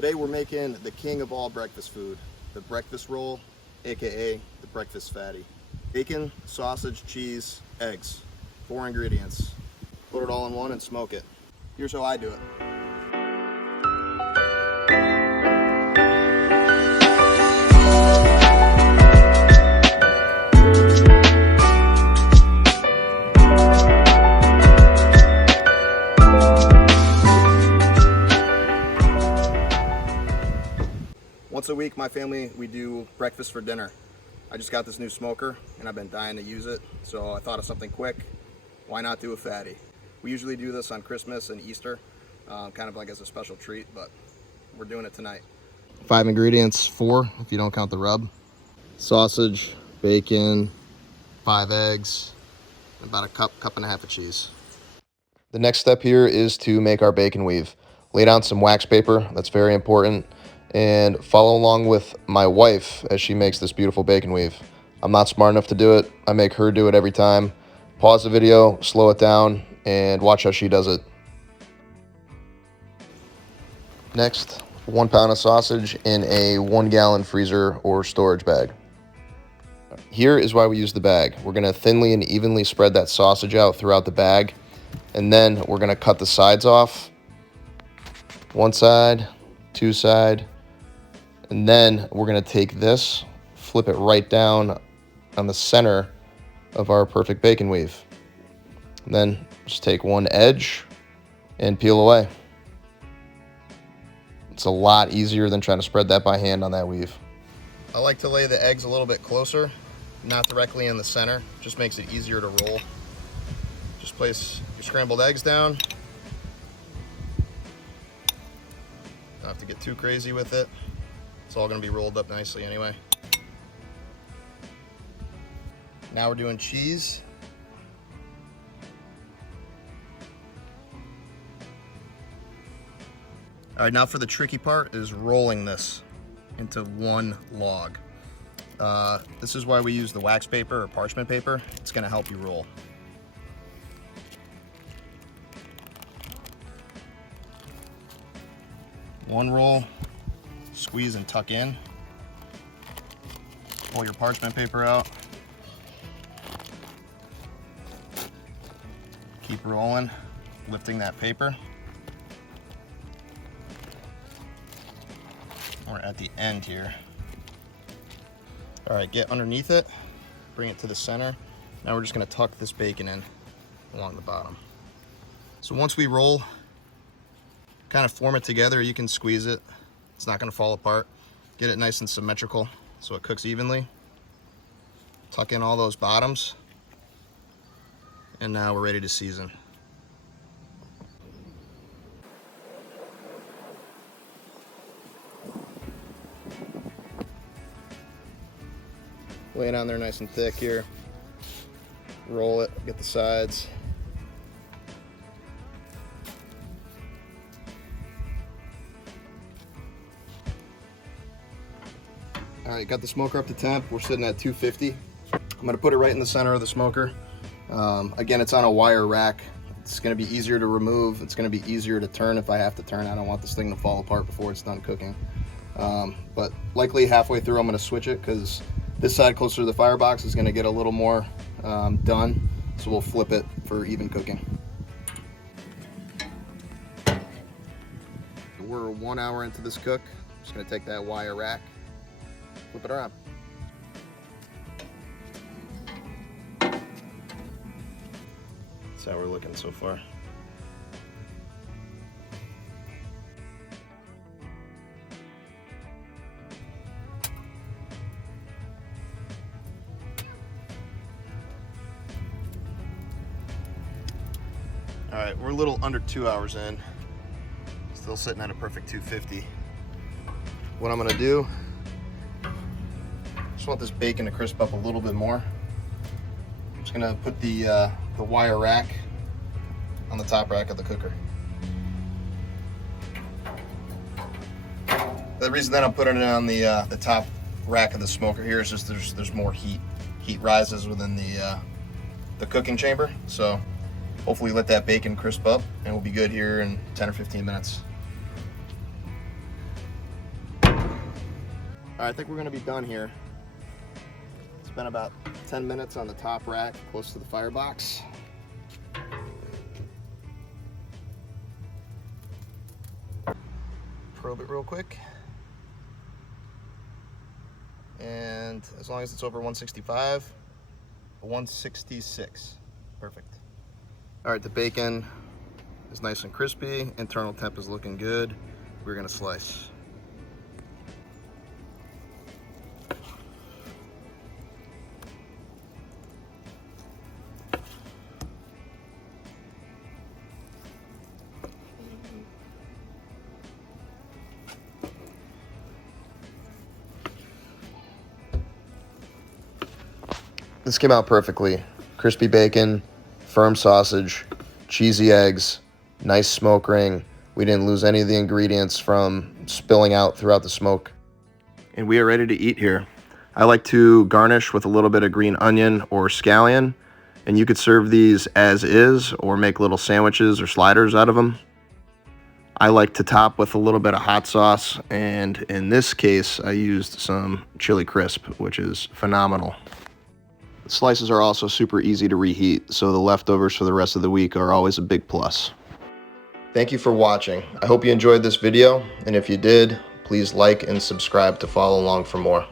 Today we're making the king of all breakfast food, the breakfast roll, aka the breakfast fatty. Bacon, sausage, cheese, eggs. 4 ingredients. Put it all in one and smoke it. Here's how I do it. Once a week, my family, we do breakfast for dinner. I just got this new smoker and I've been dying to use it, so I thought of something quick. Why not do a fatty? We usually do this on Christmas and Easter, kind of like as a special treat, but we're doing it tonight. 5 ingredients, 4 if you don't count the rub. Sausage, bacon, 5 eggs, and about a cup and a half of cheese. The next step here is to make our bacon weave. Lay down some wax paper, that's very important. And follow along with my wife as she makes this beautiful bacon weave. I'm not smart enough to do it. I make her do it every time. Pause the video, slow it down, and watch how she does it. Next, 1 pound of sausage in a 1-gallon freezer or storage bag. Here is why we use the bag. We're gonna thinly and evenly spread that sausage out throughout the bag, and then we're gonna cut the sides off. 1 side, 2 side, and then we're gonna take this, flip it right down on the center of our perfect bacon weave. And then just take 1 edge and peel away. It's a lot easier than trying to spread that by hand on that weave. I like to lay the eggs a little bit closer, not directly in the center. Just makes it easier to roll. Just place your scrambled eggs down. Don't have to get too crazy with it. It's all going to be rolled up nicely anyway. Now we're doing cheese. All right, now for the tricky part is rolling this into 1 log. This is why we use the wax paper or parchment paper. It's going to help you roll. One roll. Squeeze and tuck in. Pull your parchment paper out. Keep rolling, lifting that paper. We're at the end here. All right, get underneath it, bring it to the center. Now we're just gonna tuck this bacon in along the bottom. So once we roll, kind of form it together, you can squeeze it. It's not gonna fall apart. Get it nice and symmetrical so it cooks evenly. Tuck in all those bottoms. And now we're ready to season. Lay it on there nice and thick here. Roll it, get the sides. All right, got the smoker up to temp. We're sitting at 250. I'm gonna put it right in the center of the smoker. Again, it's on a wire rack. It's gonna be easier to remove. It's gonna be easier to turn if I have to turn. I don't want this thing to fall apart before it's done cooking. But likely halfway through, I'm gonna switch it because this side closer to the firebox is gonna get a little more done. So we'll flip it for even cooking. We're 1 hour into this cook. I'm just gonna take that wire rack, flip it around. That's how we're looking so far. All right, we're a little under 2 hours in. Still sitting at a perfect 250. What I'm gonna do, just want this bacon to crisp up a little bit more. I'm just gonna put the wire rack on the top rack of the cooker. The reason that I'm putting it on the top rack of the smoker here is just there's more heat. Heat rises within the cooking chamber, so hopefully let that bacon crisp up and we'll be good here in 10 or 15 minutes. All right, I think we're gonna be done here. It's been about 10 minutes on the top rack, close to the firebox. Probe it real quick. And as long as it's over 165, 166, perfect. All right, the bacon is nice and crispy. Internal temp is looking good. We're gonna slice. This came out perfectly. Crispy bacon, firm sausage, cheesy eggs, nice smoke ring. We didn't lose any of the ingredients from spilling out throughout the smoke. And we are ready to eat here. I like to garnish with a little bit of green onion or scallion, and you could serve these as is or make little sandwiches or sliders out of them. I like to top with a little bit of hot sauce, and in this case, I used some chili crisp, which is phenomenal. Slices are also super easy to reheat, so the leftovers for the rest of the week are always a big plus. Thank you for watching. I hope you enjoyed this video, and if you did, please like and subscribe to follow along for more.